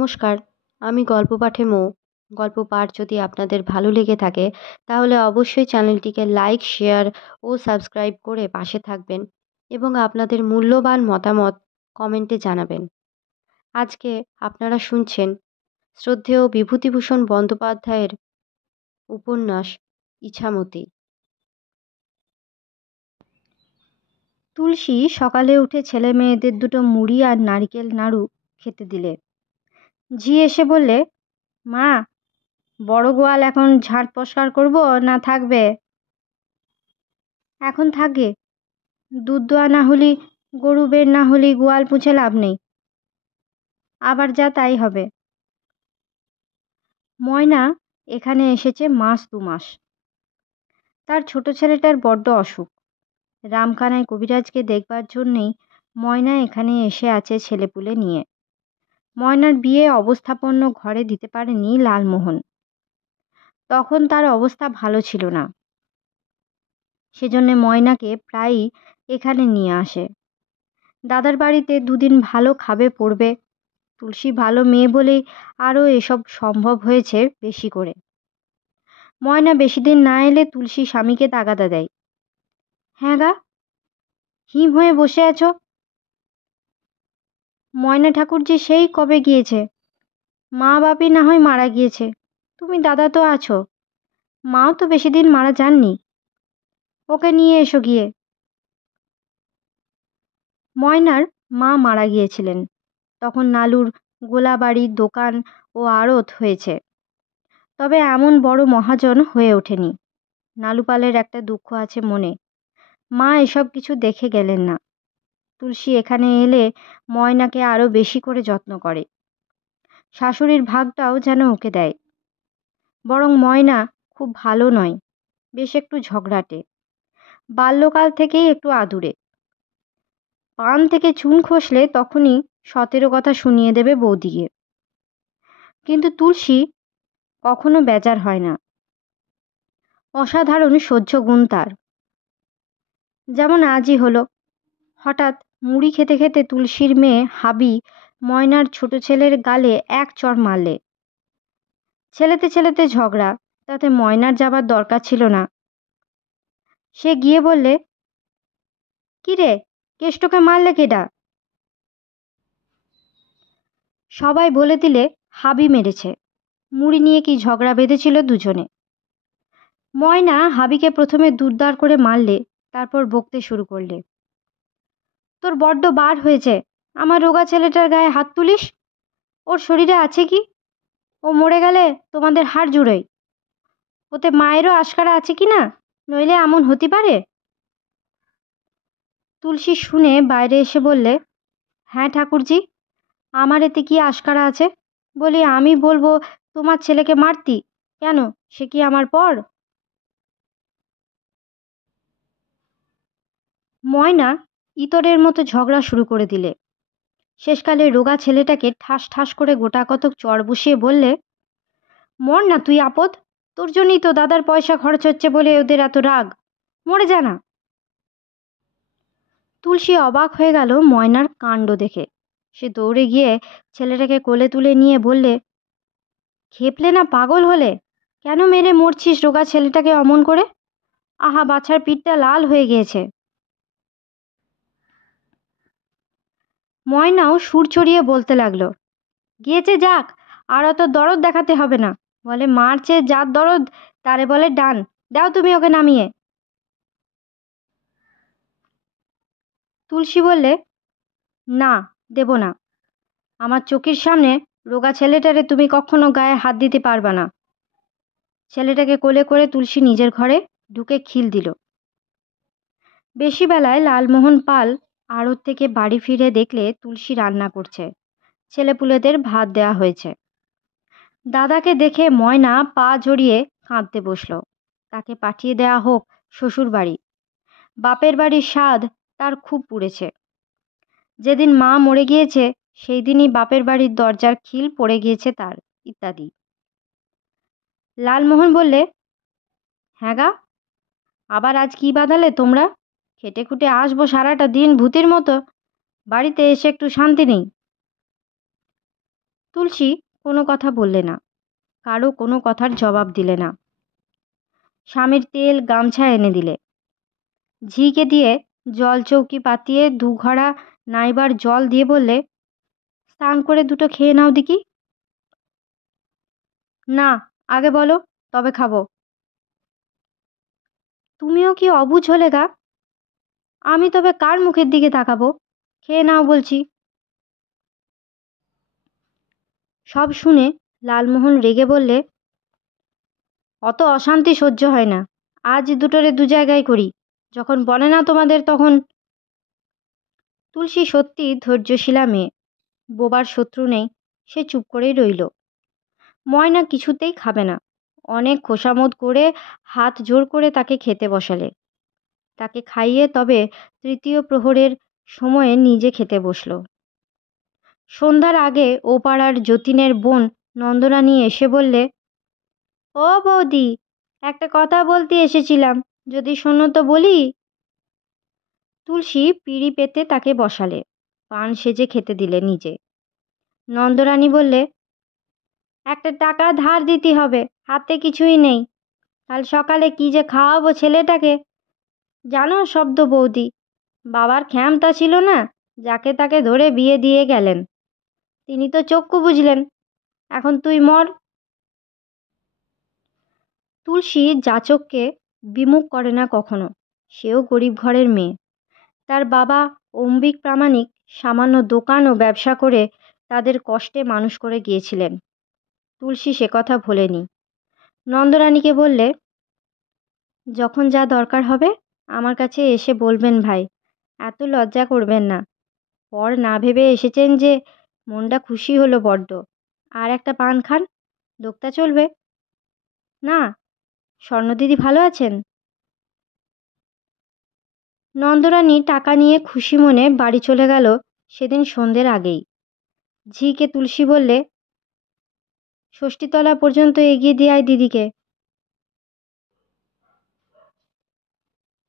নমস্কার, আমি গল্প পাঠে মৌ। গল্প পাঠ যদি আপনাদের ভালো লেগে থাকে তাহলে অবশ্যই চ্যানেলটিকে লাইক, শেয়ার ও সাবস্ক্রাইব করে পাশে থাকবেন এবং আপনাদের মূল্যবান মতামত কমেন্টে জানাবেন। আজকে আপনারা শুনছেন শ্রদ্ধেয় বিভূতিভূষণ বন্দ্যোপাধ্যায়ের উপন্যাস ইছামতী। তুলসী সকালে উঠে ছেলে মেয়েদের দুটো মুড়ি আর নারকেল নাড়ু খেতে দিলে। ঝি এসে বললে, মা, বড় গোয়াল এখন ঝাড় পরিষ্কার করবো না থাকবে? এখন থাকে। দুধ দোয়া না হলি, গরু বের না হলি গোয়াল পুছে লাভ নেই। আবার যা তাই হবে। ময়না এখানে এসেছে মাস 2 মাস। তার ছোট ছেলেটার বড্ড অসুখ। রামকানাই কবিরাজকে দেখবার জন্যেই ময়না এখানে এসে আছে ছেলেপুলে নিয়ে। ময়নার বিয়ে অবস্থাপন্ন ঘরে দিতে পারেনি লালমোহন। তখন তার অবস্থা ভালো ছিল না, সেজন্যে ময়নাকে প্রায়ই এখানে নিয়ে আসে। দাদার বাড়িতে দুদিন ভালো খাবে পড়বে। তুলসী ভালো মেয়ে বলেই আরও এসব সম্ভব হয়েছে বেশি করে। ময়না বেশি দিন না এলে তুলসী স্বামীকে তাগাদা দেয়। হ্যাঁ গা, হিম হয়ে বসে আছো? ময়না ঠাকুরজি সেই কবে গিয়েছে। মা বাপি না হয় মারা গিয়েছে, তুমি দাদা তো আছো। মাও তো বেশি দিন মারা যাননি। ওকে নিয়ে এসো গিয়ে। ময়নার মা মারা গিয়েছিলেন। তখন নালুর গোলাবাড়ির দোকান ও আড়ত হয়েছে, তবে এমন বড় মহাজন হয়ে ওঠেনি। নালুপালের একটা দুঃখ আছে মনে। মা এসব কিছু দেখে গেলেন না। তুলসী এখানে এলে ময়নাকে আরও বেশি করে যত্ন করে। শাশুড়ির ভাগটাও যেন ওকে দেয়। বরং ময়না খুব ভালো নয়, বেশ একটু ঝগড়াটে। বাল্যকাল থেকেই একটু আদুরে। পান থেকে চুন খসলে তখনই 17 কথা শুনিয়ে দেবে বৌদিকে। কিন্তু তুলসী কখনো বেজার হয় না। অসাধারণ সহ্য গুণ তার। যেমন আজই হলো। হঠাৎ মুড়ি খেতে খেতে তুলসীর মেয়ে হাবি ময়নার ছোট ছেলের গালে এক চড় মারলে। ছেলেতে ছেলেতে ঝগড়া, তাতে ময়নার যাবার দরকার ছিল না। সে গিয়ে বললে, কি রে, কেষ্টকে মারলে কেডা? সবাই বলে দিলে হাবি মেরেছে। মুড়ি নিয়ে কি ঝগড়া বেঁধেছিল দুজনে। ময়না হাবিকে প্রথমে দুরদার করে মারলে, তারপর বকতে শুরু করলে। তোর বড্ড বার হয়েছে, আমার রোগা ছেলেটার গায়ে হাত তুলিস? ওর শরীরে আছে কি? ও মরে গেলে তোমাদের হাড় জুড়োই। ওতে মায়েরও আশকারা আছে কি না, নইলে এমন হতে পারে? তুলসী শুনে বাইরে এসে বললে, হ্যাঁ ঠাকুরজি, আমার এতে কি আশকারা আছে? বলি আমি বলবো তোমার ছেলেকে মারতি কেন? সে কি আমার পর? ময়না ইতরের মতো ঝগড়া শুরু করে দিলে। শেষকালে রোগা ছেলেটাকে ঠাস ঠাস করে গোটা কতক চড় বসিয়ে বললে, মর না তুই আপদ। তোর জন্যই তো দাদার পয়সা খরচ হচ্ছে বলে ওদের এত রাগ। মরে যা না। তুলসী অবাক হয়ে গেল ময়নার কাণ্ড দেখে। সে দৌড়ে গিয়ে ছেলেটাকে কোলে তুলে নিয়ে বললে, খেপলে না পাগল হলে? কেন মেরে মরছিস রোগা ছেলেটাকে অমন করে? আহা, বাছার পিঠটা লাল হয়ে গিয়েছে। ময়নাও সুর চড়িয়ে বলতে লাগলো, গিয়েছে যাক, আর অত দরদ দেখাতে হবে না। বলে মারছে যার দরদ তারে বলে ডান। দাও তুমি ওকে নামিয়ে। তুলসী বললে, না, দেব না। আমার চোখের সামনে রোগা ছেলেটারে তুমি কখনো গায়ে হাত দিতে পারবা না। ছেলেটাকে কোলে করে তুলসী নিজের ঘরে ঢুকে খিল দিল। বেশি বেলায় লালমোহন পাল আড়ত থেকে বাড়ি ফিরে দেখলে তুলসী রান্না করছে। ছেলেপুলেদের ভাত দেয়া হয়েছে। দাদাকে দেখে ময়না পা জড়িয়ে কাঁদতে বসল। তাকে পাঠিয়ে দেয়া হোক শ্বশুর বাড়ি। বাপের বাড়ির স্বাদ তার খুব পুড়েছে। যেদিন মা মরে গিয়েছে সেই দিনই বাপের বাড়ির দরজার খিল পড়ে গিয়েছে তার, ইত্যাদি। লালমোহন বললে, হ্যাঁ গা, আবার আজ কি বাঁধালে তোমরা? খেটে খুটে আসবো সারাটা দিন ভূতের মতো, বাড়িতে এসে একটু শান্তি নেই। তুলসী কোনো কথা বললে না, কারো কোনো কথার জবাব দিলে না। স্বামীর তেল গামছা এনে দিলে। ঝিকে দিয়ে জল চৌকি পাতিয়ে 2 ঘড়া নাইবার জল দিয়ে বললে, স্নান করে দুটো খেয়ে নাও দেখি। না, আগে বলো, তবে খাবো। তুমিও কি অবুঝ হলে গা? আমি তবে কার মুখের দিকে তাকাবো? খেয়ে নাও বলছি। সব শুনে লালমোহন রেগে বললে, অত অশান্তি সহ্য হয় না। আজ দুটোরে 2 জায়গায় করি, যখন বলে না তোমাদের তখন। তুলসী সত্যি ধৈর্যশীলা মেয়ে, বোবার শত্রু নেই, সে চুপ করেই রইল। ময়না কিছুতেই খাবে না। অনেক খোসামত করে হাত জোর করে তাকে খেতে বসালে। তাকে খাইয়ে তবে তৃতীয় প্রহরের সময়ে নিজে খেতে বসল। সন্ধ্যার আগে ও পাড়ার যতীনের বোন নন্দরানী এসে বললে, ও বৌদি, একটা কথা বলতে এসেছিলাম, যদি শোনো তো বলি। তুলসী পিঁড়ি পেতে তাকে বসালে, পান সেজে খেতে দিলে নিজে। নন্দরানী বললে, একটা টাকা ধার দিতে হবে, হাতে কিছুই নেই। কাল সকালে কি যে খাওয়াবো ছেলেটাকে। জানো শব্দ বৌদি, বাবার ক্ষমতা ছিল না, যাকে তাকে ধরে বিয়ে দিয়ে গেলেন। তিনি তো চক্ষু বুঝলেন, এখন তুই মর। তুলসী যাচককে বিমুখ করে না কখনো, সেও গরিব ঘরের মেয়ে। তার বাবা অম্বিক প্রামাণিক সামান্য দোকান ও ব্যবসা করে তাদের কষ্টে মানুষ করে গিয়েছিলেন। তুলসী সে কথা ভোলেনি। নন্দরানীকে বললে, যখন যা দরকার হবে আমার কাছে এসে বলবেন ভাই, এত লজ্জা করবেন না। পর না ভেবে এসেছেন যে, মনটা খুশি হলো বড্ড। আর একটা পান খান, দোক্তা চলবে না? স্বর্ণদিদি ভালো আছেন? নন্দরানী টাকা নিয়ে খুশি মনে বাড়ি চলে গেল সেদিন সন্ধ্যের আগেই। ঝিকে তুলসী বললে, ষষ্ঠীতলা পর্যন্ত এগিয়ে দিয়ে আয় দিদিকে।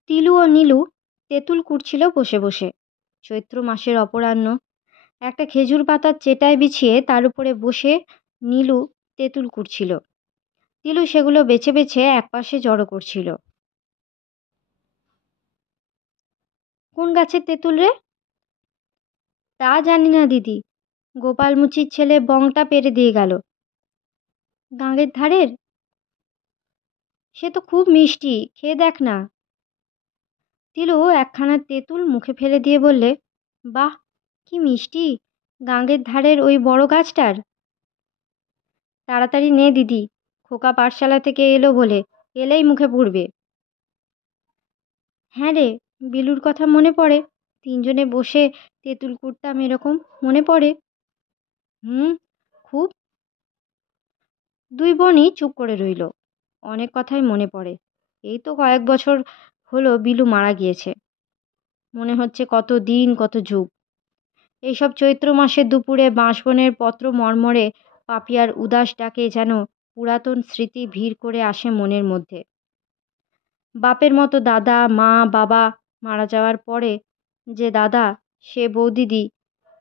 তিলু ও নীলু তেঁতুল কুড়ছিল বসে বসে। চৈত্র মাসের অপরাহ্ন। একটা খেজুর পাতার চেটায় বিছিয়ে তার উপরে বসে নীলু তেঁতুল কুড়ছিল। তিলু সেগুলো বেছে বেছে একপাশে জড়ো করছিল। কোন গাছের তেঁতুল রে? তা জানি না দিদি, গোপাল মুচির ছেলে বংটা পেরে দিয়ে গেল। গাঙের ধারের? সে তো খুব মিষ্টি, খেয়ে দেখ না। তিলু একখানা তেঁতুল মুখে ফেলে দিয়ে বললে, বাহ, কি মিষ্টি, গাঙের ধারের ওই বড় গাছটার। তাড়াতাড়ি নে দিদি, খোকা পাঠশালা থেকে এলো বলে, এলেই মুখে পুড়বে। হ্যাঁ রে, বিলুর কথা মনে পড়ে। 3 জনে বসে তেঁতুল কুড়তাম এরকম, মনে পড়ে। হুম, খুব। 2 বোনই চুপ করে রইল। অনেক কথাই মনে পড়ে। এই তো কয়েক বছর হলো বিলু মারা গিয়েছে। মনে হচ্ছে কত দিন, কত যুগ। এইসব চৈত্র মাসের দুপুরে বাঁশবনের পত্র মর্মরে পাপিয়ার উদাস ডাকে যেন পুরাতন স্মৃতি ভিড় করে আসে মনের মধ্যে। বাপের মতো দাদা, মা, বাবা মারা যাওয়ার পরে যে দাদা, সে বৌদিদি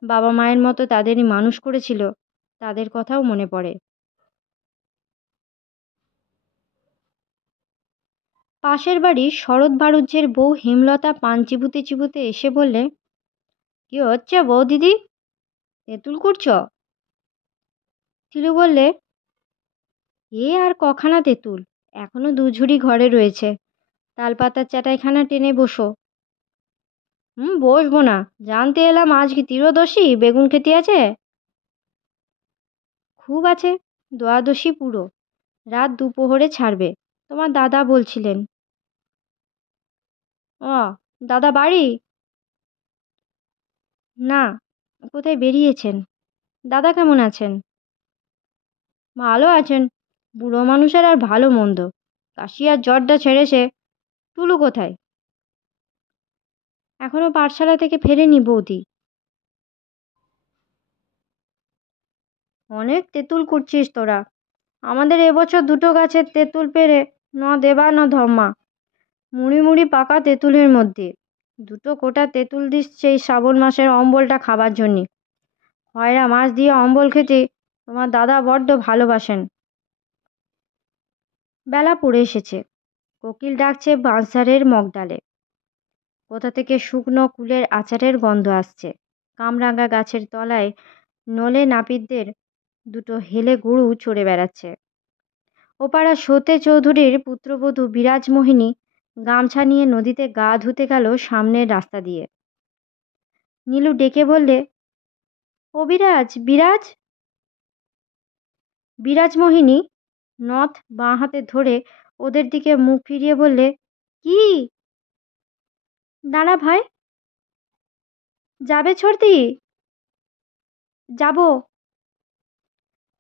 বাবা মায়ের মতো তাদেরই মানুষ করেছিল, তাদের কথাও মনে পড়ে। পাশের বাড়ির শরৎ বাড়ুজ্যের বউ হেমলতা পান চিবুতে চিবুতে এসে বললে, কি হচ্ছে বৌদিদি, তেঁতুল কুড়ছ? তিলু বললে, এ আর কখানা তেঁতুল, এখনো 2 ঝুড়ি ঘরে রয়েছে। তালপাতার চাটাইখানা টেনে বসো। বসবো না, জানতে এলাম আজ কি ত্রিয়োদশী, বেগুন খেতে আছে? খুব আছে, দ্বাদশী পুরো, রাত 2 প্রহরে ছাড়বে, তোমার দাদা বলছিলেন। ও, দাদা বাড়ি? না, কোথায় বেরিয়েছেন। দাদা কেমন আছেন? ভালো আছেন, বুড়ো মানুষের আর ভালো মন্দ, কাশি আর জ্বরটা ছেড়েছে। টুলু কোথায়? এখনো পাঠশালা থেকে ফেরেনি বৌদি। অনেক তেঁতুল কুড়ছিস তোরা। আমাদের এবছর 2টো গাছের তেঁতুল পেরে ন দেবা ন ধর্মা। মুড়ি মুড়ি পাকা তেঁতুলের মধ্যে 2টো কোটা তেঁতুল দিচ্ছে এই শ্রাবণ মাসের অম্বলটা খাবার জন্যে। খয়রা মাছ দিয়ে অম্বল খেতে তোমার দাদা বড্ড ভালোবাসেন। বেলা পড়ে এসেছে। কোকিল ডাকছে বাঁশঝাড়ের মগডালে। কোথা থেকে শুকনো কুলের আচারের গন্ধ আসছে। কামরাঙা গাছের তলায় নলে নাপিতদের দুটো হেলে গরু চড়ে বেড়াচ্ছে। ওপাড়া সতে চৌধুরীর পুত্রবধূ বিরাজমোহিনী গামছা নিয়ে নদীতে গা ধুতে গেল সামনের রাস্তা দিয়ে। নীলু ডেকে বললে, ও বিরাজ, বিরাজ। বিরাজমোহিনী নথ বাঁ হাতে ধরে ওদের দিকে মুখ ফিরিয়ে বললে, কি? দাঁড়া ভাই। যাবে ছর্দি? যাব।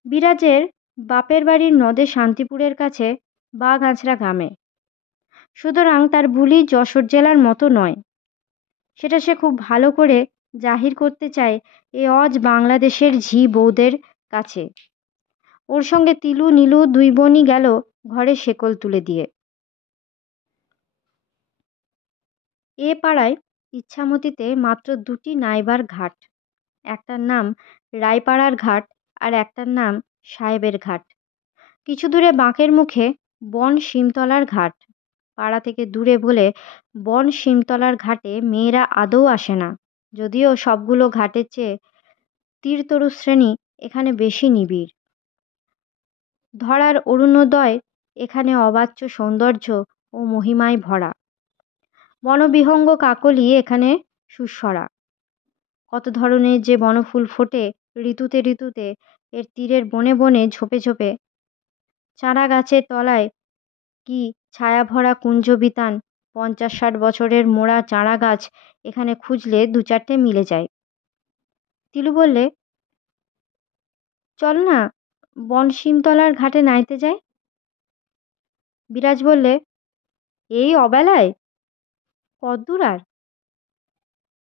বিরাজের বাপের বাড়ির নদে শান্তিপুরের কাছে বাঘাঁচড়া গ্রামে। সুতরাং তার বুলি যশোর জেলার মতো নয়। সেটা সে খুব ভালো করে জাহির করতে চায় এ অজ বাংলাদেশের ঝি বউদের কাছে। ওর সঙ্গে তিলু নীলু দুই বোনই গেল ঘরে শেকল তুলে দিয়ে। এ পাড়ায় ইচ্ছামতিতে মাত্র দুটি নাইবার ঘাট। একটার নাম রায়পাড়ার ঘাট আর একটার নাম সাহেবের ঘাট। কিছু দূরে বাঁকের মুখে বন শিমতলার ঘাট। পাড়া থেকে দূরে বলে বন শিমতলার ঘাটে মেয়েরা আদৌ আসে না। যদিও সবগুলো ঘাটের চেয়ে তীরতরু শ্রেণী এখানে বেশি নিবিড়। ধরার অরুণোদয় এখানে অবাচ্য সৌন্দর্য ও মহিমায় ভরা। বনবিহঙ্গ কাকলি এখানে সুস্বরা। কত ধরনের যে বনফুল ফোটে ঋতুতে ঋতুতে এর তীরের বনে বনে ঝোপে ঝোপে। চারা গাছের তলায় কি ছায়াভরা কুঞ্জবিতান। 50-60 বছরের মোড়া চারা গাছ এখানে খুঁজলে দু চারটে মিলে যায়। তিলু বললে, চল না বন শিমতলার ঘাটে নাইতে যাই। বিরাজ বললে, এই অবেলায়? কদ্দূর আর?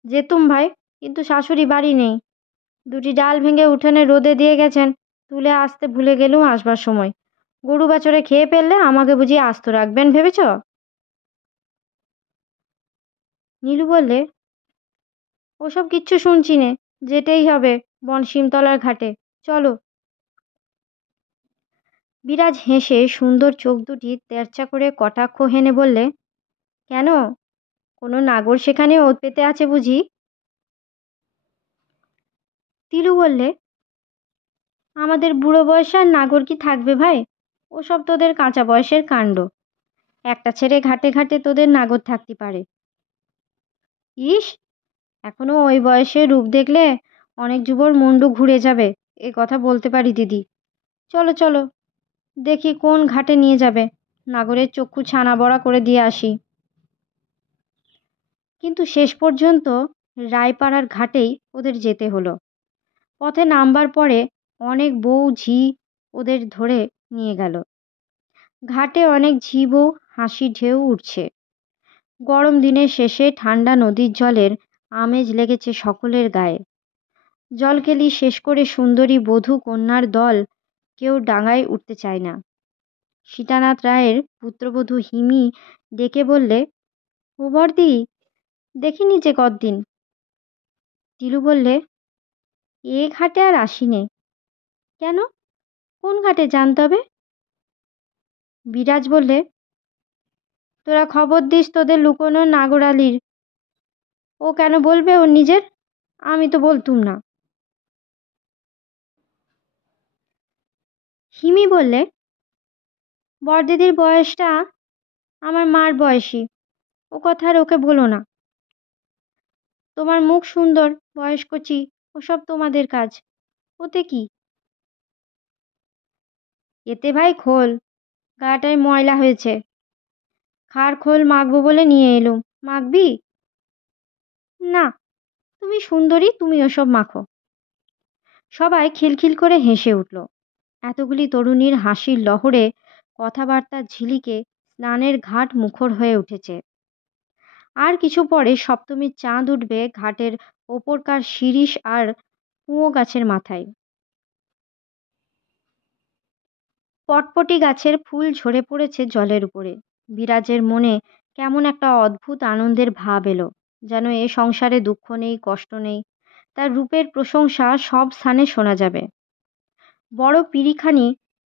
যেতুম ভাই, কিন্তু শাশুড়ি বাড়ি নেই। দুটি ডাল ভেঙে উঠোনে রোদে দিয়ে গেছেন, তুলে আসতে ভুলে গেলুম আসবার সময়। গরু বাছরে খেয়ে ফেললে আমাকে বুঝি আস্ত রাখবেন ভেবেছ? নীলু বললে, ওসব কিচ্ছু শুনছি নে, যেতেই হবে বন শিমতলার ঘাটে, চলো। বিরাজ হেসে সুন্দর চোখ দুটি তেরচা করে কটাক্ষ হেনে বললে, কেন, কোনো নাগর সেখানে ওত পেতে আছে বুঝি? তিলু বললে, আমাদের বুড়ো বয়সে আর নাগর কি থাকবে ভাই? ওসব তোদের কাঁচা বয়সের কাণ্ড। একটা ছেড়ে ঘাটে ঘাটে তোদের নাগর থাকতে পারে। ইস, এখনো ওই বয়সে রূপ দেখলে অনেক যুবর মুন্ডু ঘুরে যাবে, এ কথা বলতে পারি দিদি। চলো চলো, দেখি কোন ঘাটে নিয়ে যাবে, নাগরের চক্ষু ছানা বড়া করে দিয়ে আসি। কিন্তু শেষ পর্যন্ত রায়পাড়ার ঘাটেই ওদের যেতে হলো। পথে নামবার পরে অনেক বউ ঝি ওদের ধরে নিয়ে গেল। ঘাটে অনেক ঝি বউ হাসি ঢেউ উঠছে। গরম দিনের শেষে ঠান্ডা নদীর জলের আমেজ লেগেছে সকলের গায়ে। জলকেলি শেষ করে সুন্দরী বধূ কন্যার দল কেউ ডাঙায় উঠতে চায় না। সীতানাথ রায়ের পুত্রবধূ হিমি ডেকে বললে, ও বর্দি, দেখিনি যে কদিন। তিলু বললে, এ ঘাটে আর আসিনে। কেন, কোন ঘাটে জানতে হবে? বিরাজ বললে, তোরা খবর দিস তোদের লুকোনো নাগরালির। ও কেন বলবে ওর নিজের? আমি তো বলতুম না। হিমি বললে, বড়দিদির বয়সটা আমার মার বয়সী, ও কথা আর ওকে বলো না। তোমার মুখ সুন্দর, বয়স কচি, ওসব তোমাদের কাজ, ওতে কি? এতে ভাই খোল, গাটায় ময়লা হয়েছে, খার খোল মাখবো বলে নিয়ে এলুম, মাখবি? না, তুমি সুন্দরী, তুমি ওসব মাখো। সবাই খিলখিল করে হেসে উঠল। এতগুলি তরুণীর হাসির লহরে কথাবার্তার ঝিলিকে স্নানের ঘাট মুখর হয়ে উঠেছে। আর কিছু পরে সপ্তমীর চাঁদ উঠবে ঘাটের ওপরকার শিরীষ আর কুঁয়ো গাছের মাথায়। পটপটি গাছের ফুল ঝরে পড়েছে জলের উপরে। বিরাজের মনে কেমন একটা অদ্ভুত আনন্দের ভাব এলো, যেন এ সংসারে দুঃখ নেই, কষ্ট নেই। তার রূপের প্রশংসা সব স্থানে শোনা যাবে। বড় পিঁড়িখানি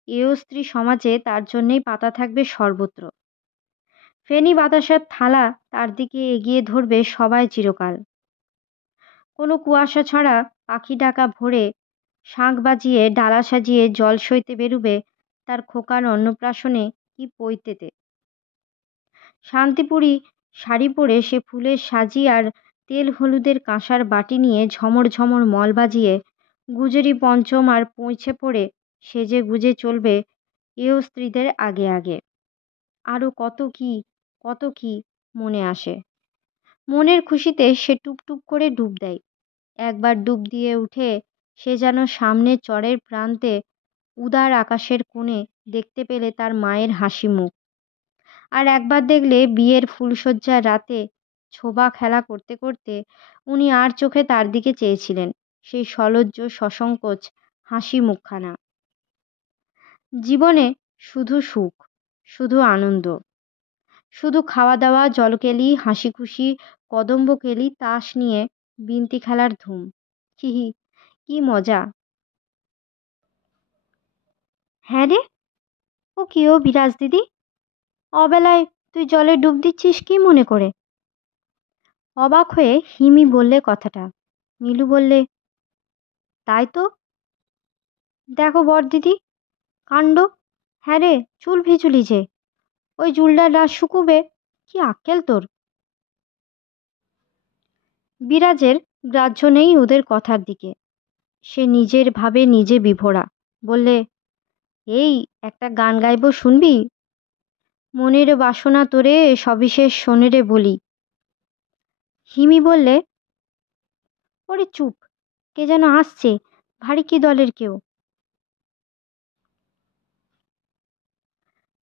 এও স্ত্রী সমাজে তার জন্যেই পাতা থাকবে সর্বত্র। ফেনি বাতাসার থালা তার দিকে এগিয়ে ধরবে সবাই চিরকাল। কোনো কুয়াশা ছড়া পাখি ডাকা ভোরে শাঁখ বাজিয়ে ডালা সাজিয়ে জল সইতে বেরুবে তার খোকার অন্নপ্রাশনে কি পৈতেতে। শান্তিপুরী শাড়ি পরে সে ফুলের সাজি আর তেল হলুদের কাঁসার বাটি নিয়ে ঝমর ঝমর মল বাজিয়ে গুজরি পঞ্চম আর পৌঁছে পড়ে সেজে গুজে চলবে এও স্ত্রীদের আগে আগে। আরও কত কি মনে আসে। মনের খুশিতে সে টুপটুপ করে ডুব দেয়। একবার ডুব দিয়ে উঠে সে যেন সামনের চরের প্রান্তে উদার আকাশের কোণে দেখতে পেলে তার মায়ের হাসি মুখ। আর একবার দেখলে বিয়ের ফুলশয্যার রাতে ছোবা খেলা করতে করতে উনি আর চোখে তার দিকে চেয়েছিলেন, সেই সলজ্জ সসংকোচ হাসি মুখখানা। জীবনে শুধু সুখ, শুধু আনন্দ, শুধু খাওয়া দাওয়া, জলকেলি, হাসি খুশি, কদম্বকেলি, তাস নিয়ে বিন্তি খেলার ধুম। হি কি মজা। হ্যাঁ রে, ও কি ও বিরাজ দিদি, অবেলায় তুই জলে ডুব দিচ্ছিস কি মনে করে? অবাক হয়ে হিমি বললে কথাটা। নীলু বললে, তাই তো। দেখো বড়দিদি, কাণ্ড। হ্যাঁ রে, চুল ভিজুলি যে, ওই চুলটার রাস শুকুবে, কি আক্কেল তোর। বিরাজের গ্রাহ্য নেই ওদের কথার দিকে। সে নিজের ভাবে নিজে বিভোরা। বললে, এই একটা গান গাইব, শুনবি? মনের বাসনা তোরে সবিশেষ শোনেরে বলি। হিমি বললে, ওরে চুপ, কে যেন আসছে, ভারী কি দলের কেউ।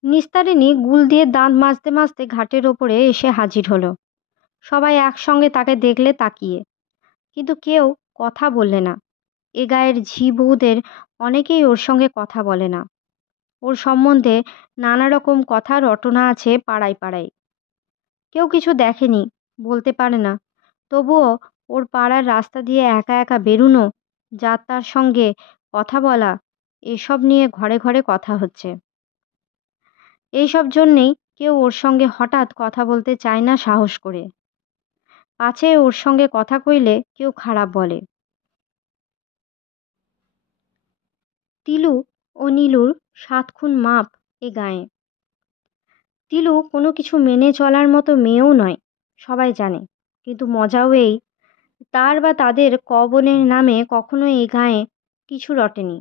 নিস্তারিণী গুল দিয়ে দাঁত মাজতে মাজতে ঘাটের ওপরে এসে হাজির হলো। সবাই একসঙ্গে তাকে দেখলে তাকিয়ে, কিন্তু কেউ কথা বললে না। এ গায়ের ঝি বউদের অনেকেই ওর সঙ্গে কথা বলে না। ওর সম্বন্ধে নানা রকম কথা রটনা আছে পাড়ায় পাড়ায়। কেউ কিছু দেখেনি, বলতে পারে না, তবুও ওর পাড়ার রাস্তা দিয়ে একা একা বেরুনো, যার তার সঙ্গে কথা বলা, এসব নিয়ে ঘরে ঘরে কথা হচ্ছে। এইসব জন্যেই কেউ ওর সঙ্গে হঠাৎ কথা বলতে চায় না সাহস করে, পাছে ওর সঙ্গে কথা কইলে কেউ খারাপ বলে। তিলু ও নীলুর 7 খুন মাপ এ গায়ে। তিলু কোনো কিছু মেনে চলার মতো মেয়েও নয়, সবাই জানে। কিন্তু মজাও এই, তার বা তাদের কবনের নামে কখনো এ গায়ে কিছু রটেনি।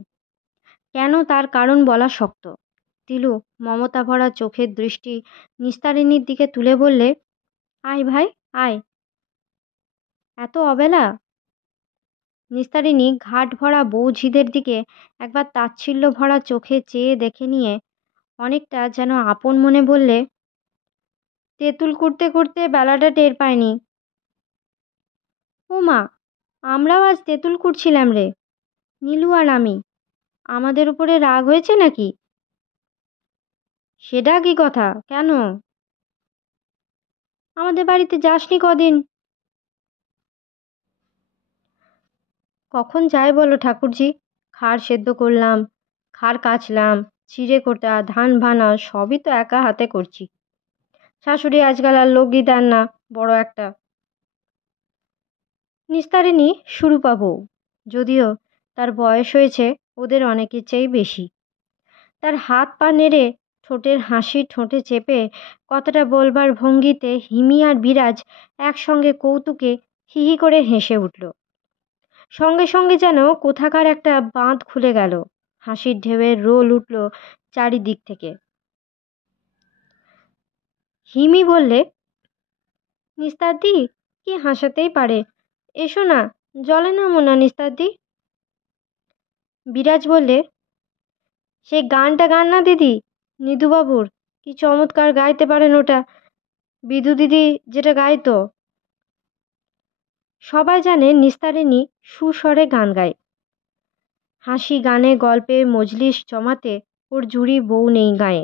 কেন, তার কারণ বলা শক্ত। তিলু মমতা ভরা চোখের দৃষ্টি নিস্তারিণীর দিকে তুলে বললে, আয় ভাই আয়। এত অবেলা? নিস্তারিণী ঘাট ভরা বউঝিদের দিকে একবার তাচ্ছিল্য ভরা চোখে চেয়ে দেখে নিয়ে অনেকটা যেন আপন মনে বললে, তেঁতুল কুড়তে কুড়তে বেলাটা টের পায়নি। ও মা, আমরাও আজ তেঁতুল কুড়ছিলাম রে, নীলু আর আমি। আমাদের উপরে রাগ হয়েছে নাকি? সেটা কি কথা, কেন? আমাদের বাড়িতে যাসনি কদিন? কখন যাই বলো ঠাকুরজি? খার সেদ্ধ করলাম, খার কাচলাম, চিড়ে কোটা, ধান ভানা সবই তো একা হাতে করছি। শাশুড়ি আজকাল আর লোকই দেন না বড় একটা। নিস্তারিণী সুরূপা বউ, যদিও তার বয়স হয়েছে ওদের অনেকের চেয়ে বেশি। তার হাত পা নেড়ে ঠোঁটের হাসি ঠোঁটে চেপে কথাটা বলবার ভঙ্গিতে হিমি আর বিরাজ একসঙ্গে কৌতুকে হি হি করে হেসে উঠল। সঙ্গে সঙ্গে যেন কোথাকার একটা বাঁধ খুলে গেল, হাসির ঢেউয়ের রোল উঠল চারিদিক থেকে। হিমি বললে, নিস্তারদি, কি হাসাতেই পারে, এসো না, জলে নামো না নিস্তারদি। বিরাজ বললে, সেই গানটা গান না দিদি, নিধুবাবুর, কি চমৎকার গাইতে পারেন ওটা, বিধু দিদি যেটা গাইতো। সবাই জানে নিস্তারিণী সুস্বরে গান গায়। হাসি গানে গল্পে মজলিস জমাতে ওর জুড়ি বউ নেই গায়ে।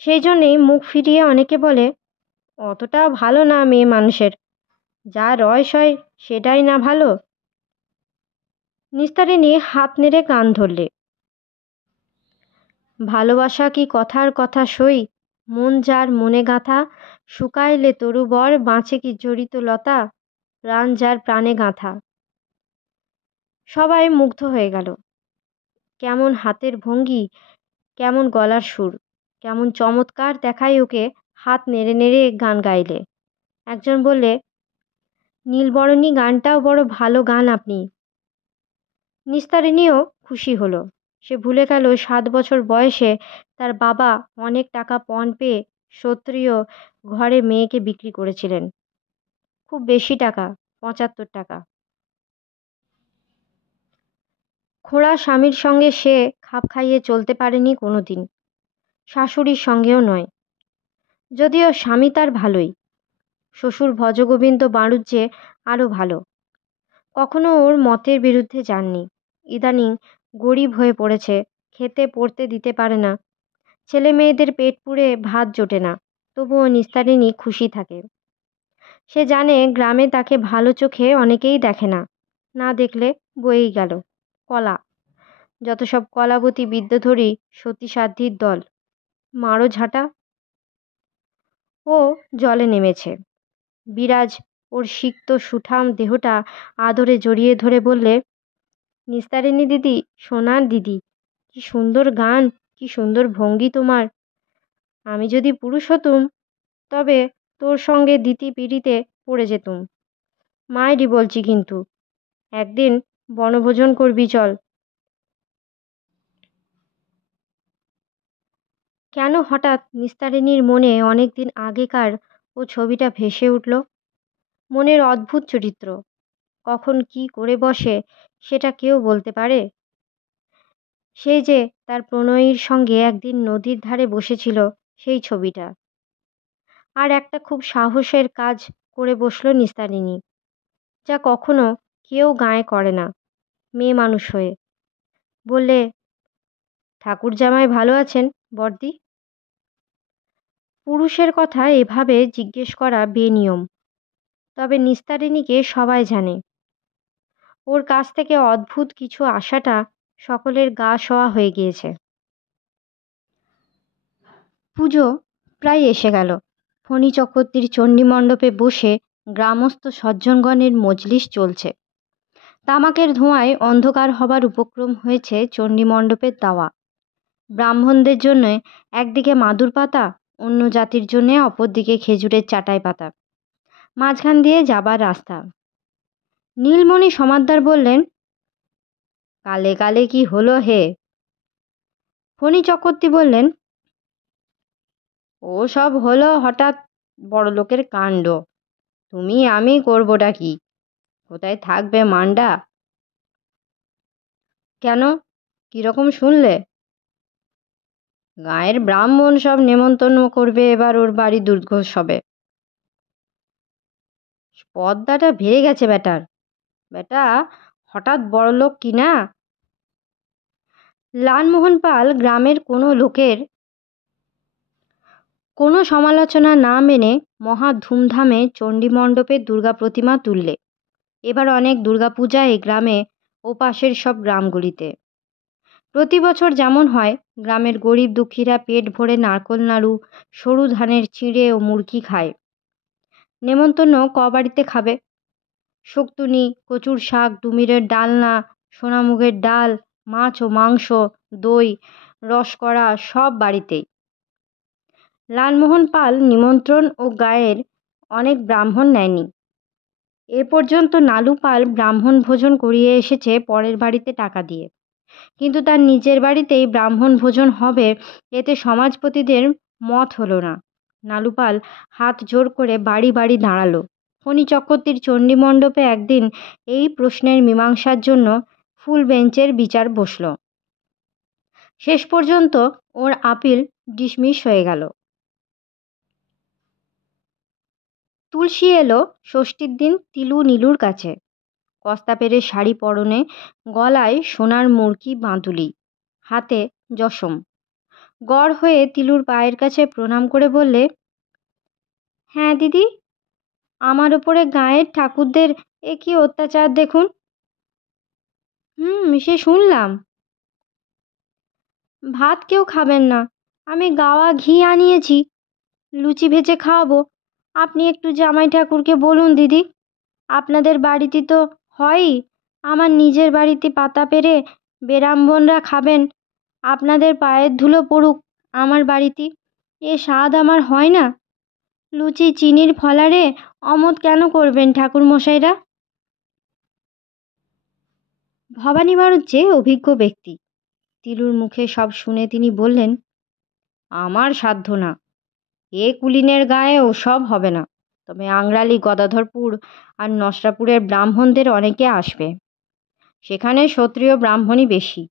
সেই জন্যেই মুখ ফিরিয়ে অনেকে বলে, অতটা ভালো না মেয়ে মানুষের, যা রয় সয় সেটাই না ভালো। নিস্তারিণী হাত নেড়ে কান ধরলে। ভালোবাসা কি কথার কথা সই, মন যার মনে গাঁথা, শুকাইলে তরু বর বাঁচে কি জড়িত লতা, প্রাণ যার প্রাণে গাঁথা। সবাই মুগ্ধ হয়ে গেল। কেমন হাতের ভঙ্গি, কেমন গলার সুর, কেমন চমৎকার দেখায় ওকে হাত নেড়ে নেড়ে গান গাইলে। একজন বললে, নীলবরণী গানটাও বড় ভালো গান আপনি। নিস্তারিণীও খুশি হলো। সে ভুলে গেল 7 বছর বয়সে তার বাবা অনেক টাকা পণ পেয়ে ক্ষত্রিয় ঘরে মেয়েকে বিক্রি করেছিলেন। খুব বেশি টাকা, 75 টাকা। খোড়া স্বামীর সঙ্গে সে খাপ খাইয়ে চলতে পারেনি কোনো দিন, শাশুড়ির সঙ্গেও নয়। যদিও স্বামী তার ভালোই, শ্বশুর ভজগোবিন্দ বাড়ুজ্যে আরও ভালো, কখনো ওর মতের বিরুদ্ধে যাননি। ইদানিং গরিব হয়ে পড়েছে, খেতে পড়তে দিতে পারে না, ছেলে মেয়েদের পেট পুড়ে ভাত জোটে না, তবুও নিস্তারিণী খুশি থাকে। সে জানে গ্রামে তাকে ভালো চোখে অনেকেই দেখে না, না দেখলে বয়েই গেল কলা। যত সব কলাবতী বিদ্যাধরী সতীসাধ্যির দল, মারো ঝাঁটা। ও জলে নেমেছে। বিরাজ ওর সিক্ত সুঠাম দেহটা আদরে জড়িয়ে ধরে বললে, নিস্তারিণী দিদি, সোনার দিদি, কি সুন্দর গান, কি সুন্দর ভঙ্গি তোমার। আমি যদি পুরুষ হতুম তবে তোর সঙ্গে দিতি পিড়িতে পড়ে যেতুম। মায়েরই বলছি কিন্তু, একদিন বনভোজন করবি চল। কেন হঠাৎ নিস্তারিণীর মনে অনেক দিন আগেকার ও ছবিটা ভেসে উঠল। মনের অদ্ভুত চরিত্র, কখন কি করে বসে সেটা কেউ বলতে পারে। সেই যে তার প্রণয়ীর সঙ্গে একদিন নদীর ধারে বসেছিল, সেই ছবিটা। আর একটা খুব সাহসের কাজ করে বসল নিস্তারিণী, যা কখনো কেউ গায়ে করে না মেয়ে মানুষ হয়ে। বললে, ঠাকুর জামাই ভালো আছেন বর্দি? পুরুষের কথা এভাবে জিজ্ঞেস করা বেনিয়ম, তবে নিস্তারিণীকে সবাই জানে। ওর কাছ থেকে অদ্ভুত কিছু আশাটা সকলের গা সওয়া হয়ে গিয়েছে। পুজো প্রায় এসে গেল। ফণী চক্রবর্তীর চণ্ডীমণ্ডপে বসে গ্রামস্থ সজ্জনগণের মজলিস চলছে। তামাকের ধোঁয়ায় অন্ধকার হবার উপক্রম হয়েছে চণ্ডীমণ্ডপের দাওয়া। ব্রাহ্মণদের জন্য একদিকে মাদুর পাতা, অন্য জাতির জন্য অপরদিকে খেজুরের চাটাই পাতা, মাঝখান দিয়ে যাবার রাস্তা। নীলমণি সমাদ্দার বললেন, কালে কালে কি হলো হে? ফণী চক্রবর্তী বললেন, ও সব হলো হঠাৎ বড়লোকের কাণ্ড। তুমি আমি করবোটা কি? কোথায় থাকবে মান্ডা? কেন, কিরকম শুনলে? গায়ের ব্রাহ্মণ সব নেমন্তন্ন করবে এবার ওর বাড়ি দুর্গোৎসবে। পদ্মাটা ভেঙে গেছে বেটার। বেটা হঠাৎ বড়লোক কিনা। লালমোহন পাল গ্রামের কোনো লোকের কোনো সমালোচনা না মেনে মহা ধুমধামে চণ্ডীমণ্ডপে দুর্গা প্রতিমা তুললে। এবার অনেক দুর্গাপূজা এই গ্রামে ও পাশের সব গ্রামগুলিতে। প্রতি বছর যেমন হয়, গ্রামের গরিব দুঃখীরা পেট ভরে নারকোল নাড়ু, সরু ধানের চিঁড়ে ও মুরগি খায়। নেমন্তন্ন বাড়িতে খাবে? শক্তুনি, কচুর শাক, ডুমিরের ডালনা, সোনামুগের ডাল, মাছ ও মাংস, দই, রসকরা সব বাড়িতেই। লালমোহন পাল নিমন্ত্রণ ও গায়ের অনেক ব্রাহ্মণ নেয়নি। এ পর্যন্ত নালু পাল ব্রাহ্মণ ভোজন করিয়ে এসেছে পরের বাড়িতে টাকা দিয়ে, কিন্তু তার নিজের বাড়িতেই ব্রাহ্মণ ভোজন হবে এতে সমাজপতিদের মত হলো না। নালু পাল হাত জোর করে বাড়ি বাড়ি দাঁড়ালো। ফণী চক্রবর্তীর চণ্ডীমণ্ডপে একদিন এই প্রশ্নের মীমাংসার জন্য ফুল বেঞ্চের বিচার বসল। শেষ পর্যন্ত ওর আপিল ডিসমিস হয়ে গেল। তুলসী এলো ষষ্ঠীর দিন তিলু নীলুর কাছে। কস্তা পেরে শাড়ি পরনে, গলায় সোনার মুরকি বাঁধুলি, হাতে যশম। গড় হয়ে তিলুর পায়ের কাছে প্রণাম করে বললে, হ্যাঁ দিদি, আমার ওপরে গাঁয়ের ঠাকুরদের এ কী অত্যাচার দেখুন। সে শুনলাম। ভাত কেউ খাবেন না, আমি গাওয়া ঘি আনিয়েছি, লুচি ভেজে খাওয়াবো। আপনি একটু জামাই ঠাকুরকে বলুন দিদি, আপনাদের বাড়িতে তো হয়ই, আমার নিজের বাড়িতে পাতা পেরে বেরামবোনরা খাবেন, আপনাদের পায়ের ধুলো পড়ুক আমার বাড়িতে, এ স্বাদ আমার হয় না। লুচি চিনির ফলারে অমত কেন করবেন ঠাকুর মশাইরা? ভবানী যে অভিজ্ঞ ব্যক্তি, তিলুর মুখে সব শুনে তিনি বললেন, আমার সাধ্য না, এ কুলিনের গায়ে ওসব হবে না। তবে আংরালি, গদাধরপুর আর নসরাপুরের ব্রাহ্মণদের অনেকে আসবে, সেখানে ক্ষত্রিয় ব্রাহ্মণই বেশি।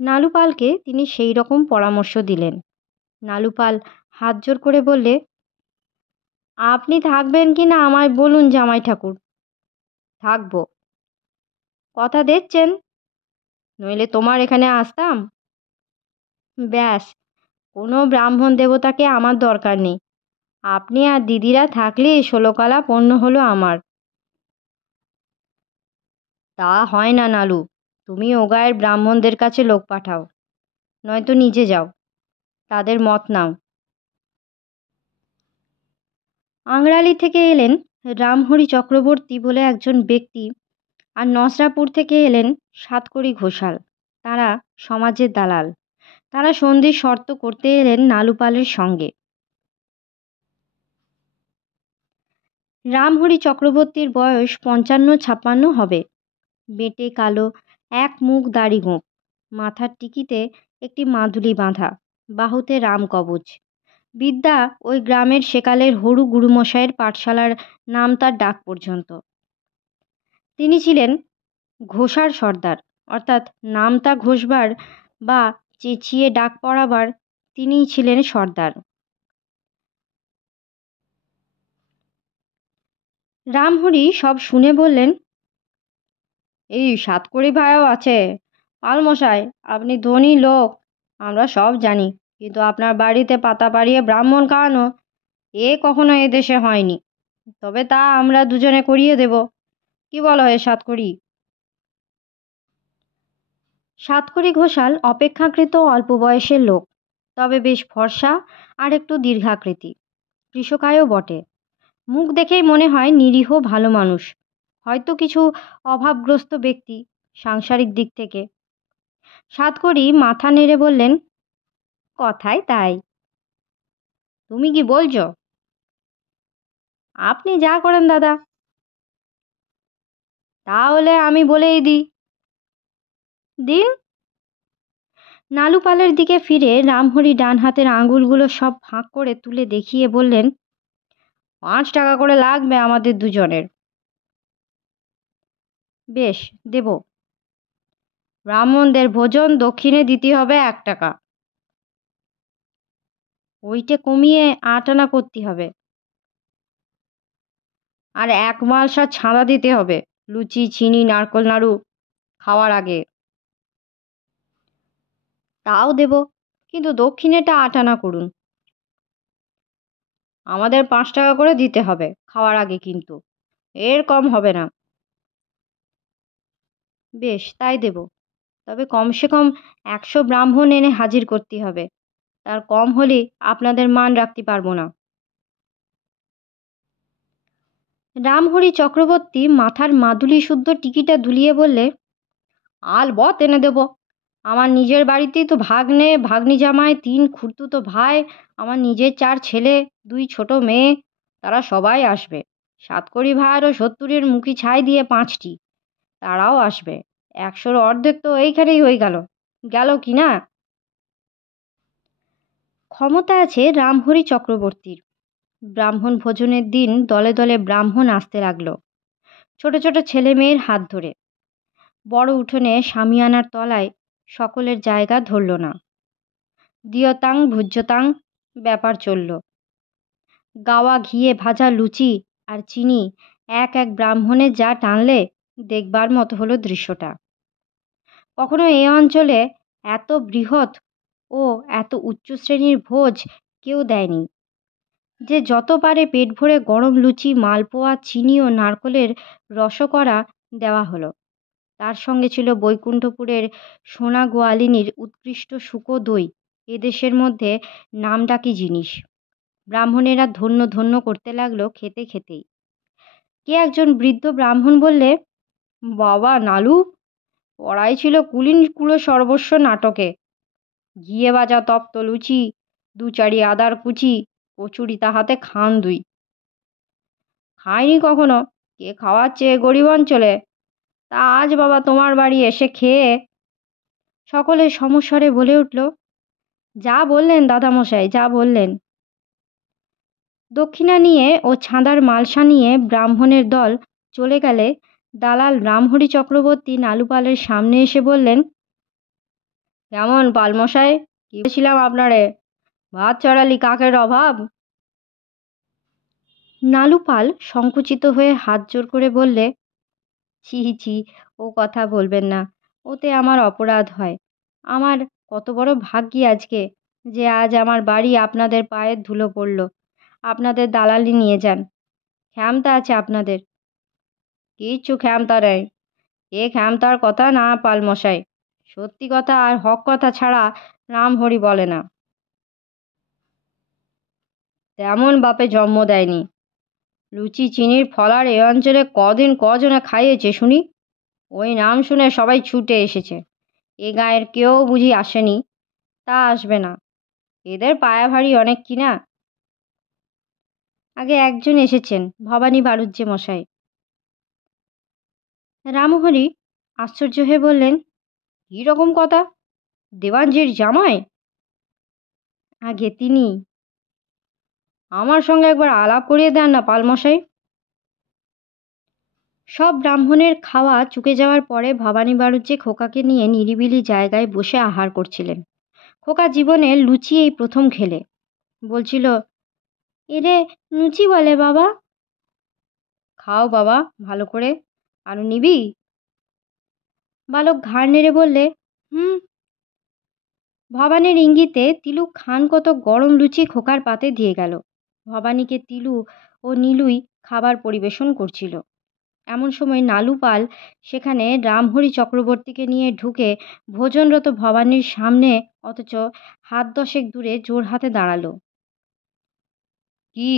নালুপালকে তিনি সেই রকম পরামর্শ দিলেন। নালুপাল হাত জোর করে বললে, আপনি থাকবেন কি না আমায় বলুন জামাই ঠাকুর। থাকবো। কথা দিচ্ছেন? নইলে তোমার এখানে আসতাম। ব্যাস, কোনো ব্রাহ্মণ দেবতাকে আমার দরকার নেই, আপনি আর দিদিরা থাকলে 16 পণ্য হলো আমার। তা হয় না নালু, তুমি ও গায়ের ব্রাহ্মণদের কাছে লোক পাঠাও, নয়তো নিজে যাও, তাদের মত নাও। আংরালি থেকে এলেন রামহরি চক্রবর্তী বলে একজন ব্যক্তি, আর নসরাপুর থেকে এলেন সাতকড়ি ঘোষাল, তারা সমাজের দালাল। তারা সন্ধির শর্ত করতে এলেন নালুপালের সঙ্গে। রামহরি চক্রবর্তীর বয়স 55-56 হবে, বেঁটে কালো, এক মুখ দাড়ি গোঁফ, মাথার টিকিতে একটি মাদুলি বাঁধা, বাহুতে রাম কবচ। বিদ্যা ওই গ্রামের সেকালের হরু গুরুমশাইয়ের পাঠশালার নাম তার ডাক পর্যন্ত। তিনি ছিলেন ঘোষার সর্দার, অর্থাৎ নামতা ঘোষবার বা চেঁচিয়ে ডাক পড়াবার তিনিই ছিলেন সর্দার। রামহরি সব শুনে বললেন, এই সাতকড়ি ভাইও আছে। পালমশাই, আপনি ধনী লোক, আমরা সব জানি, কিন্তু আপনার বাড়িতে পাতা পাড়িয়ে ব্রাহ্মণ খাওয়ানো, এ কখনো এদেশে হয়নি। তবে তা আমরা দুজনে করিয়ে দেব। কি বলো হে সাতকড়ি? সাতকড়ি ঘোষাল অপেক্ষাকৃত অল্প বয়সের লোক, তবে বেশ ফর্সা আর একটু দীর্ঘাকৃতি, কৃশকায়ও বটে। মুখ দেখেই মনে হয় নিরীহ ভালো মানুষ, হয়তো কিছু অভাবগ্রস্ত ব্যক্তি সাংসারিক দিক থেকে। সাতকড়ি মাথা নেড়ে বললেন, কথাই তাই। তুমি কি বলছো? আপনি যা করেন দাদা। তাহলে আমি বলেই দিই। দিন। নালুপালের দিকে ফিরে রামহরি ডান হাতের আঙুলগুলো সব ফাঁক করে তুলে দেখিয়ে বললেন, 5 টাকা করে লাগবে আমাদের দুজনের। বেশ, দেব। ব্রাহ্মণদের ভোজন দক্ষিণে দিতে হবে 1 টাকা। ওইটা কমিয়ে 8 আনা করতে হবে। আর 1 মালসা ছাঁদা দিতে হবে, লুচি, চিনি, নারকোল নাড়ু খাওয়ার আগে। তাও দেব, কিন্তু দক্ষিণেটা 8 আনা করুন। আমাদের 5 টাকা করে দিতে হবে খাওয়ার আগে, কিন্তু এর কম হবে না। বেশ, তাই দেব। তবে কমসে কম 100 ব্রাহ্মণ এনে হাজির করতে হবে, তার কম হলে আপনাদের মান রাখতে পারবো না। রামহরি চক্রবর্তী মাথার মাদুলি শুদ্ধ টিকিটা দুলিয়ে বললে, আলবৎ এনে দেব। আমার নিজের বাড়িতেই তো ভাগ্নে, ভাগ্নি জামাই, 3 খুড়তুতো ভাই, আমার নিজের 4 ছেলে, 2 ছোট মেয়ে, তারা সবাই আসবে। সাতকড়ি ভাইয়েরও 70-এর মুখি ছাই দিয়ে 5টি, তারাও আসবে। 100-র অর্ধেক তো এইখানেই হয়ে গেল, গেল কি না? ক্ষমতা আছে রামহরি চক্রবর্তীর। ব্রাহ্মণ ভোজনের দিন দলে দলে ব্রাহ্মণ আসতে লাগলো, ছোট ছোট ছেলে মেয়ের হাত ধরে। বড় উঠোনে শামিয়ানার তলায় সকলের জায়গা ধরল না। দিয়তাং ভুজ্যতাং ব্যাপার চলল। গাওয়া ঘিয়ে ভাজা লুচি আর চিনি এক এক ব্রাহ্মণের যা টানলে দেখবার মতো হলো দৃশ্যটা। কখনো এ অঞ্চলে এত বৃহৎ ও এত উচ্চ শ্রেণীর ভোজ কেউ দেয়নি। যে যত পারে পেট ভরে গরম লুচি, মালপোয়া, চিনি ও নারকলের রসকরা দেওয়া হলো। তার সঙ্গে ছিল বৈকুণ্ঠপুরের সোনা গোয়ালিনীর উৎকৃষ্ট শুকো দই, এদেশের মধ্যে নামডাকি জিনিস। ব্রাহ্মণেরা ধন্য ধন্য করতে লাগলো খেতে খেতেই। কে একজন বৃদ্ধ ব্রাহ্মণ বললে, বাবা নালু, পড়াই ছিল কুলীন কুলো সর্বস্ব নাটকে। ঘিয়ে ভাজা তপ্ত লুচি, দু চারি আদার কুচি, কচুরি তাহাতে খান দুই। খাইনি কখনো, কে খাওয়াচ্ছে এ গরিব অঞ্চলে? তা আজ বাবা তোমার বাড়ি এসে খেয়ে। সকলে সমস্বরে বলে উঠল, যা বললেন দাদামশাই, যা বললেন। দক্ষিণা নিয়ে ও ছাঁদার মালসা নিয়ে ব্রাহ্মণের দল চলে গেলে দালাল রামহরি চক্রবর্তী নালুপালের সামনে এসে বললেন, কেমন পালমশাই, কি বলেছিলাম আপনারে, ভাত চড়ালি কাকের অভাব? নালুপাল সংকুচিত হয়ে হাত জোর করে বললে, ছি ছি, ও কথা বলবেন না, ওতে আমার অপরাধ হয়। আমার কত বড় ভাগ্যি আজকে যে আজ আমার বাড়ি আপনাদের পায়ের ধুলো পড়ল। আপনাদের দালালি নিয়ে যান, ক্ষমতা আছে আপনাদের। কিচ্ছু ক্ষমতা নেই, এ ক্ষমতার কথা না পালমশাই, সত্যি কথা আর হক কথা ছাড়া রামহরি বলে না। তেমন বাপে জন্ম দেয়নি। লুচি চিনির ফলার এ অঞ্চলে কদিন কজনে খাইয়েছে শুনি? ওই নাম শুনে সবাই ছুটে এসেছে। এ গাঁয়ের কেউ বুঝি আসেনি, তা আসবে না। এদের পায়া ভারী অনেক কিনা। আগে একজন এসেছেন, ভবানী বাড়ুজ্যে মশাই। রামহরি আশ্চর্য হয়ে বললেন, কী রকম কথা? দেওয়ানজির জামাই? আগে তিনি। আমার সঙ্গে একবার আলাপ করিয়ে দেন না পালমশাই। সব ব্রাহ্মণের খাওয়া চুকে যাওয়ার পরে ভবানী বাড়ুজ্যে খোকাকে নিয়ে নিরিবিলি জায়গায় বসে আহার করছিলেন। খোকা জীবনে লুচি এই প্রথম খেলে। বলছিল, এরে লুচি বলে বাবা। খাও বাবা ভালো করে, আরও নিবি? বালক ঘাড় নেড়ে বললে, হুম। ভবানীর ইঙ্গিতে তিলু খান কত গরম লুচি খোকার পাতে দিয়ে গেল। ভবানীকে তিলু ও নীলুই খাবার পরিবেশন করছিল। এমন সময় নালু পাল সেখানে রামহরি চক্রবর্তীকে নিয়ে ঢুকে ভোজনরত ভবানীর সামনে, অথচ হাত দশেক দূরে জোর হাতে দাঁড়ালো। কি?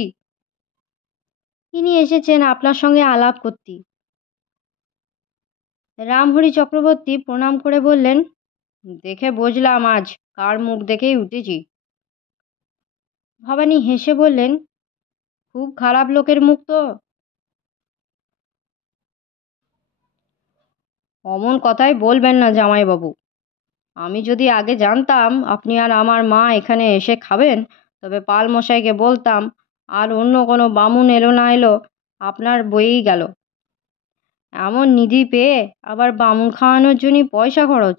ইনি এসেছেন আপনার সঙ্গে আলাপ করতে। রামহরি চক্রবর্তী প্রণাম করে বললেন, দেখে বুঝলাম আজ কার মুখ দেখেই উঠেছি। ভবানী হেসে বললেন, খুব খারাপ লোকের মুখ তো। অমন কথাই বলবেন না জামাইবাবু। আমি যদি আগে জানতাম আপনি আর আমার মা এখানে এসে খাবেন, তবে পালমশাইকে বলতাম, আর অন্য কোনো বামুন এলো না এলো আপনার বয়েই গেল। এমন নিধি পেয়ে আবার বামুন খাওয়ানোর জন্যই পয়সা খরচ।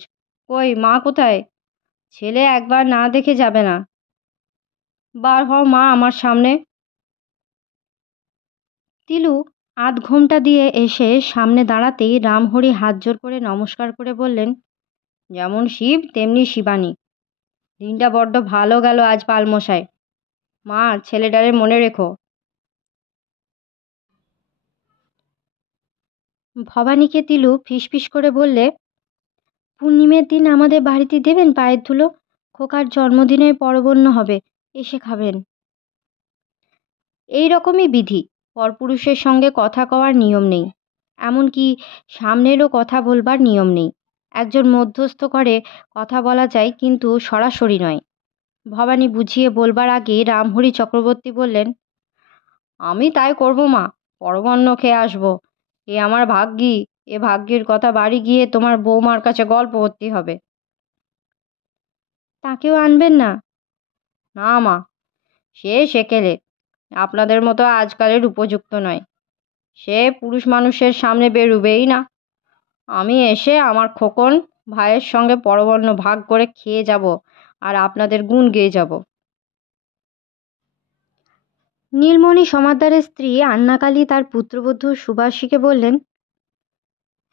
কই মা কোথায়? ছেলে একবার না দেখে যাবে না। বার হও মা আমার সামনে। তিলু আধ ঘোমটা দিয়ে এসে সামনে দাঁড়াতেই রামহরি হাত জোর করে নমস্কার করে বললেন, যেমন শিব তেমনি শিবানী। দিনটা বড্ড ভালো গেল আজ পালমশাই। মা, ছেলেটারে মনে রেখো। ভবানীকে তিলু ফিসফিস করে বললে, পূর্ণিমের দিন আমাদের বাড়িতে দেবেন পায়ের ধুলো? খোকার জন্মদিনের পরবন্য হবে, এসে খাবেন। এই রকমই বিধি। পরপুরুষের সঙ্গে কথা কওয়ার নিয়ম নেই, এমনকি সামনেরও কথা বলবার নিয়ম নেই। একজন মধ্যস্থ করে কথা বলা যায়, কিন্তু সরাসরি নয়। ভবানী বুঝিয়ে বলবার আগে রামহরি চক্রবর্তী বললেন, আমি তাই করব মা, পরমান্ন খেয়ে আসবো। এ আমার ভাগ্যি, এ ভাগ্যের কথা বাড়ি গিয়ে তোমার বৌমার কাছে গল্প করতে হবে। তাকেও আনবেন না? না মা, সে সেকেলে, আপনাদের মতো আজকালের উপযুক্ত নয়। সে পুরুষ মানুষের সামনে বেরুবেই না। আমি এসে আমার খোকন ভাইয়ের সঙ্গে পরমান্ন ভাগ করে খেয়ে যাব, আর আপনাদের গুণ গেয়ে যাব। নীলমণি সমাদ্দারের স্ত্রী আন্নাকালী তার পুত্রবধূ সুবাসীকে বললেন,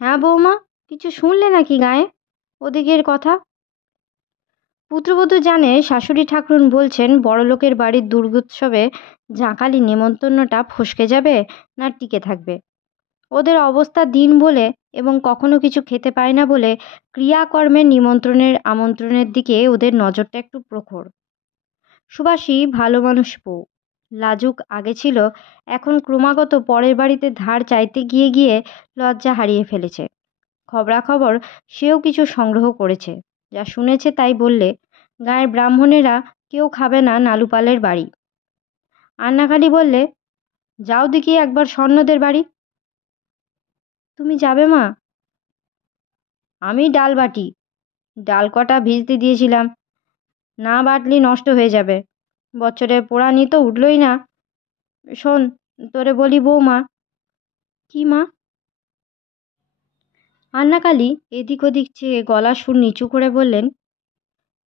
হ্যাঁ বৌমা, কিছু শুনলে নাকি গায়ে ওদিকের কথা? পুত্রবধূ জানে শাশুড়ি ঠাকরুন বলছেন বড়লোকের বাড়ির দুর্গোৎসবে জাঁকালি নেমন্তন্নটা ফসকে যাবে না টিকে থাকবে। ওদের অবস্থা দিন বলে এবং কখনো কিছু খেতে পায় না বলে ক্রিয়াকর্মের নিমন্ত্রণের আমন্ত্রণের দিকে ওদের নজরটা একটু প্রখর। সুবাসী ভালো মানুষ বউ, লাজুক আগে ছিল, এখন ক্রমাগত পরের বাড়িতে ধার চাইতে গিয়ে গিয়ে লজ্জা হারিয়ে ফেলেছে। খবরাখবর সেও কিছু সংগ্রহ করেছে, যা শুনেছে তাই বললে গায়ের ব্রাহ্মণেরা কেউ খাবে না নালুপালের বাড়ি। আন্নাখালি বললে, যাও দেখি একবার স্বর্ণদের বাড়ি। তুমি যাবে মা? আমি ডাল বাটি, ডাল কটা ভিজতে দিয়েছিলাম, না বাটলি নষ্ট হয়ে যাবে। বছরের পোড়ানি তো উঠলই না। শোন, তোরে বলি বৌমা। কি মা? আন্নাকালী এদিক ওদিক চেয়ে গলা সুর নিচু করে বললেন,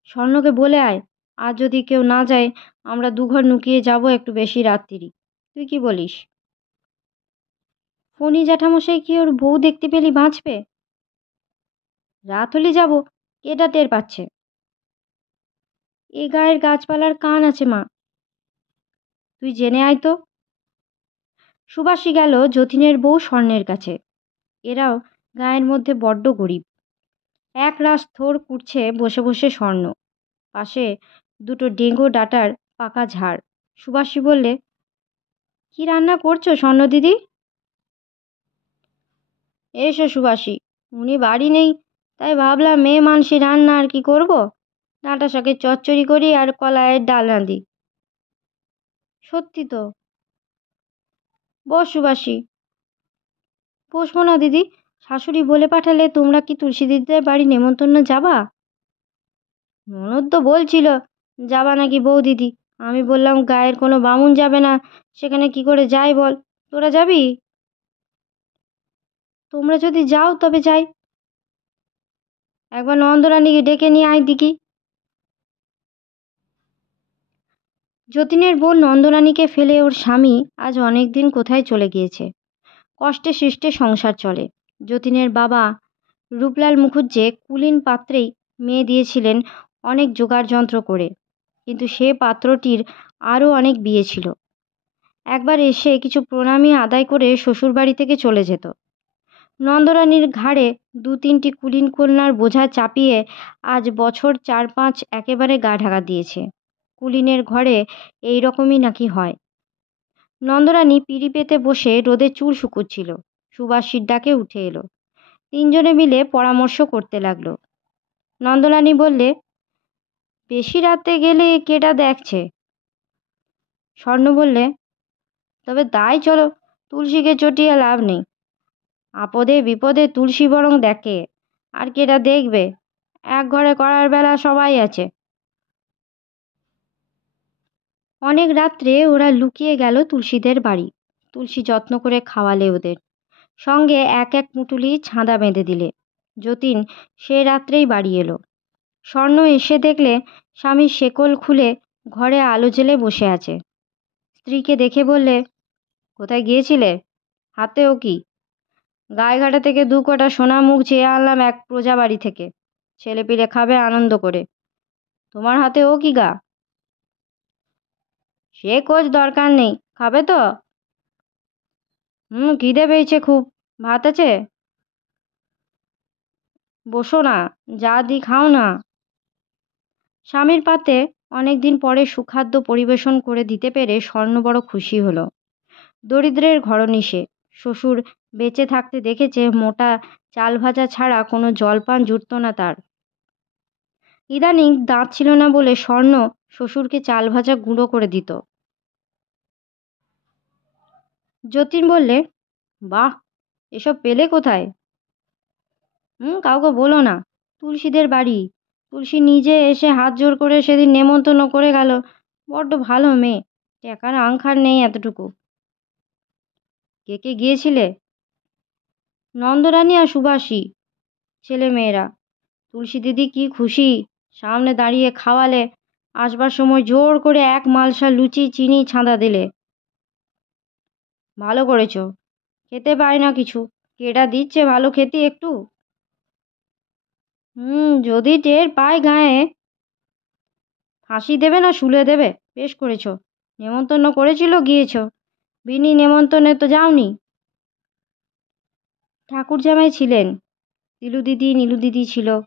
স্বর্ণকে বলে আয়, আর যদি কেউ না যায় আমরা দুঘর নুকিয়ে যাব একটু বেশি রাত্রি। তুই কি বলিস? ফণি জ্যাঠামশাই কি ওর বউ দেখতে পেলি বাঁচবে? রাত হলে যাব, কেটা টের পাচ্ছে? এ গায়ের গাছপালার কান আছে মা, তুই জেনে আয় তো। সুবাসী গেল যতীনের বউ স্বর্ণের কাছে। এরাও গায়ের মধ্যে বড্ড গরিব। এক রাস থোর কুটছে বসে বসে স্বর্ণ, পাশে দুটো ডেঙ্গো ডাটার পাকা ঝাড়। সুবাসী বললে, কি রান্না করছো স্বর্ণ দিদি? এসো সুবাসী, উনি বাড়ি নেই, তাই ভাবলাম মেয়ে মানসি রান্না আর কি করব, ডাঁটা শাকের চচ্চড়ি করি আর কলাইয়ের ডাল রাঁধি। সত্যি তো। বস সুবাসী। বসবো না দিদি, শাশুড়ি বলে পাঠালে তোমরা কি তুলসী দিদিদের বাড়ি নেমন্তন্ন যাবা? ননদ তো বলছিল যাবা নাকি বউ দিদি। আমি বললাম গায়ের কোনো বামুন যাবে না, সেখানে কি করে যাই বল, তোরা যাবি? তোমরা যদি যাও তবে যাই। একবার নন্দরানীকে ডেকে নিয়ে আয় দিকি। যতীনের বোন নন্দরানীকে ফেলে ওর স্বামী আজ অনেক দিন কোথায় চলে গিয়েছে। কষ্টে সৃষ্টে সংসার চলে। যতীনের বাবা রূপলাল মুখুজ্জে কুলীন পাত্রেই মেয়ে দিয়েছিলেন অনেক জোগাড় যন্ত্র করে, কিন্তু সে পাত্রটির আরও অনেক বিয়ে ছিল। একবার এসে কিছু প্রণামী আদায় করে শ্বশুরবাড়ি থেকে চলে যেত। নন্দরানীর ঘাড়ে দু তিনটি কুলীন কন্যার বোঝা চাপিয়ে আজ বছর 4-5 একেবারে গা ঢাকা দিয়েছে। কুলীনের ঘরে এই রকমই নাকি হয়। নন্দরানী পিঁড়ি পেতে বসে রোদে চুল শুকুচ্ছিল। সুবাসীর ডাকে উঠে এলো। তিনজনে মিলে পরামর্শ করতে লাগলো। নন্দরানী বললে, বেশি রাতে গেলে কেটা দেখছে? স্বর্ণ বললে, তবে তাই চলো, তুলসীকে চটিয়ে লাভ নেই। আপদে বিপদে তুলসী বরং দেখে, আর কেটা দেখবে? এক ঘরে করার বেলা সবাই আছে। অনেক রাত্রে ওরা লুকিয়ে গেল তুলসীদের বাড়ি। তুলসী যত্ন করে খাওয়ালে ওদের, সঙ্গে এক এক পুঁটুলি ছাঁদা বেঁধে দিলে। যতীন সে রাত্রেই বাড়ি এলো। স্বর্ণ এসে দেখলে স্বামী শেকল খুলে ঘরে আলো জ্বেলে বসে আছে। স্ত্রীকে দেখে বললে, কোথায় গিয়েছিলে? হাতেও কি? গায়েঘাটা থেকে 2 কটা সোনা মুখ চেয়ে আনলাম এক প্রজা বাড়ি থেকে, ছেলেপিলে খাবে আনন্দ করে। তোমার হাতে ও কি গা? সে কোচ দরকার নেই, খাবে তো? খিদে পেয়েছে খুব, ভাত আছে? বসো না, যা দি খাও না। স্বামীর পাতে অনেক দিন পরে সুখাদ্য পরিবেশন করে দিতে পেরে স্বর্ণ বড় খুশি হলো। দরিদ্রের ঘরনি সে, শ্বশুর বেঁচে থাকতে দেখেছে মোটা চাল ভাজা ছাড়া কোনো জলপান জুটত না তার। ইদানিং দাঁত ছিল না বলে স্বর্ণ শ্বশুরকে চাল ভাজা গুঁড়ো করে দিত। যতীন বললে, বাহ, এসব পেলে কোথায়? কাউকে বলো না, তুলসীদের বাড়ি। তুলসী নিজে এসে হাত জোর করে সেদিন নেমন্তন্ন করে গেল। বড্ড ভালো মেয়ে, টাকার আংখার নেই এতটুকু। কে কে গিয়েছিলে? নন্দরানী আর সুবাসী, ছেলে মেয়েরা। তুলসী দিদি কি খুশি, সামনে দাঁড়িয়ে খাওয়ালে। আসবার সময় জোর করে 1 মালসা লুচি চিনি ছাঁদা দিলে। ভালো করেছো, খেতে পায় না কিছু, কেটা দিচ্ছে ভালো খেতে একটু? যদি টের পায় গায়ে। ফাঁসি দেবে না শুলে দেবে? বেশ করেছো, নেমন্তন্ন করেছিল গিয়েছো, বিনি নেমন্তন্নে তো যাওনি। ঠাকুর জামাই ছিলেন, তিলু দিদি, নীলু দিদি ছিল।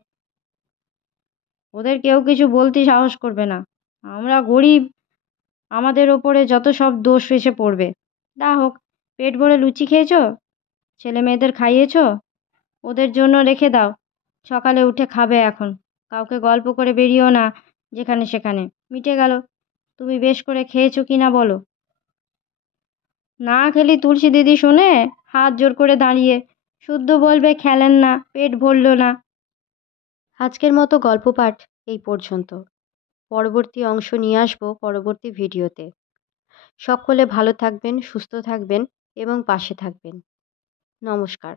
ওদের কেউ কিছু বলতে সাহস করবে না। আমরা গরিব, আমাদের ওপরে যত সব দোষ এসে পড়বে। তা হোক, পেট ভরে লুচি খেয়েছো, ছেলে মেয়েদের খাইয়েছো, ওদের জন্য রেখে দাও। সকালে উঠে খাবে এখন। কাউকে গল্প করে বেরিয়েও না যেখানে সেখানে। মিটে গেল। তুমি বেশ করে খেয়েছো কি না বলো। না খেলি তুলসী দিদি শোনে, হাত জোর করে দাঁড়িয়ে শুদ্ধ বলবে খেলেন না, পেট ভরল না। আজকের মতো গল্প পাঠ এই পর্যন্ত। পরবর্তী অংশ নিয়ে আসবো পরবর্তী ভিডিওতে। সকলে ভালো থাকবেন, সুস্থ থাকবেন এবং পাশে থাকবেন। নমস্কার।